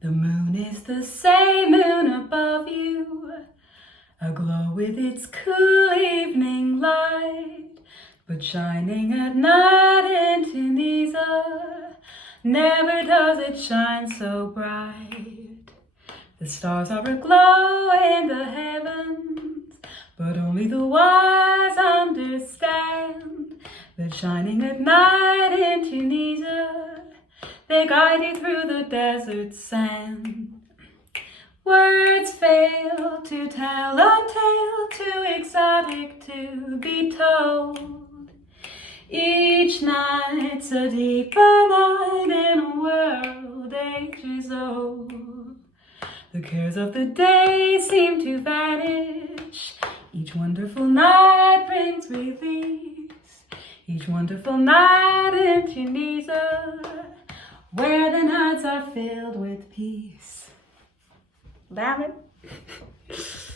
The moon is the same moon above you, aglow with its cool evening light, but shining at night in Tunisia, never does it shine so bright. The stars are aglow in the heavens, but only the wise understand that shining at night in Tunisia, they guide you through the desert sand. Words fail to tell a tale too exotic to be told. Each night's a deeper night in a world ages old. The cares of the day seem to vanish. Each wonderful night brings release. Each wonderful night in Tunisia, where the nights are filled with peace. Damn it.